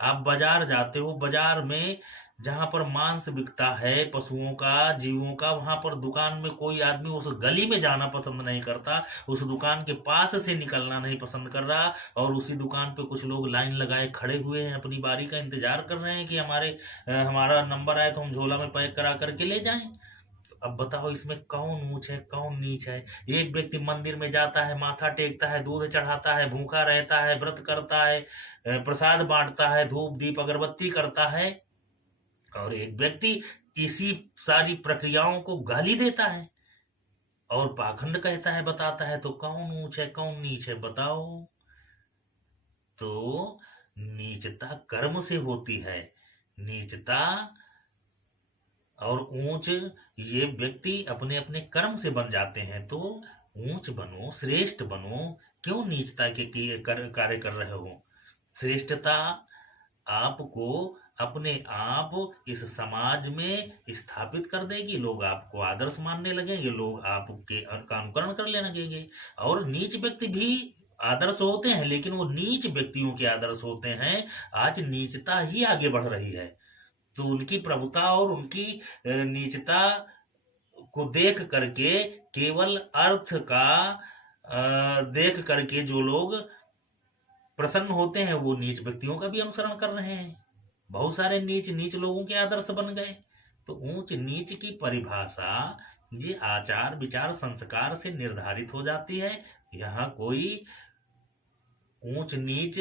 आप बाजार जाते हो, बाजार में जहाँ पर मांस बिकता है पशुओं का, जीवों का, वहां पर दुकान में कोई आदमी उस गली में जाना पसंद नहीं करता, उस दुकान के पास से निकलना नहीं पसंद कर रहा। और उसी दुकान पे कुछ लोग लाइन लगाए खड़े हुए हैं, अपनी बारी का इंतजार कर रहे हैं कि हमारा नंबर आए तो हम झोला में पैक करा करके ले जाएं। तो अब बताओ इसमें कौन ऊंच है कौन नीच है। एक व्यक्ति मंदिर में जाता है, माथा टेकता है, दूध चढ़ाता है, भूखा रहता है, व्रत करता है, प्रसाद बांटता है, धूप दीप अगरबत्ती करता है, और एक व्यक्ति इसी सारी प्रक्रियाओं को गाली देता है और पाखंड कहता है, बताता है। तो कौन ऊंच है कौन नीच है बताओ। तो नीचता कर्म से होती है, नीचता और ऊंच ये व्यक्ति अपने अपने कर्म से बन जाते हैं। तो ऊंच बनो, श्रेष्ठ बनो, क्यों नीचता के कार्य कर रहे हो। श्रेष्ठता आपको अपने आप इस समाज में स्थापित कर देगी, लोग आपको आदर्श मानने लगेंगे, लोग आपके का अनुकरण कर लेने लगेंगे। और नीच व्यक्ति भी आदर्श होते हैं, लेकिन वो नीच व्यक्तियों के आदर्श होते हैं। आज नीचता ही आगे बढ़ रही है, तो उनकी प्रभुता और उनकी नीचता को देख करके, केवल अर्थ का देख करके जो लोग प्रसन्न होते हैं, वो नीच व्यक्तियों का भी अनुसरण कर रहे हैं। बहुत सारे नीच नीच लोगों के आदर्श बन गए। तो ऊंच नीच की परिभाषा ये आचार विचार संस्कार से निर्धारित हो जाती है। यहाँ कोई ऊंच नीच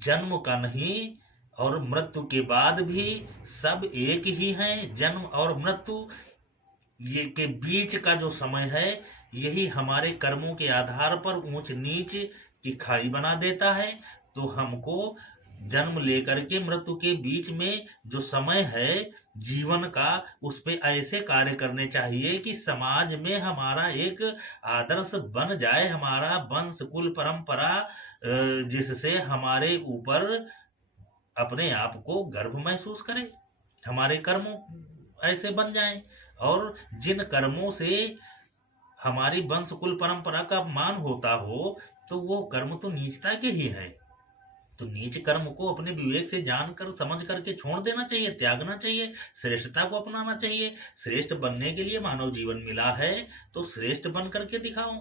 जन्म का नहीं, और मृत्यु के बाद भी सब एक ही हैं। जन्म और मृत्यु ये के बीच का जो समय है, यही हमारे कर्मों के आधार पर ऊंच नीच की खाई बना देता है। तो हमको जन्म लेकर के मृत्यु के बीच में जो समय है जीवन का, उस पे ऐसे कार्य करने चाहिए कि समाज में हमारा एक आदर्श बन जाए, हमारा वंश कुल परंपरा, जिससे हमारे ऊपर अपने आप को गर्व महसूस करें, हमारे कर्म ऐसे बन जाएं। और जिन कर्मों से हमारी वंश कुल परंपरा का मान होता हो, तो वो कर्म तो नीचता के ही हैं। तो नीच कर्म को अपने विवेक से जानकर समझ करके छोड़ देना चाहिए, त्यागना चाहिए, श्रेष्ठता को अपनाना चाहिए। श्रेष्ठ बनने के लिए मानव जीवन मिला है, तो श्रेष्ठ बन करके दिखाओ।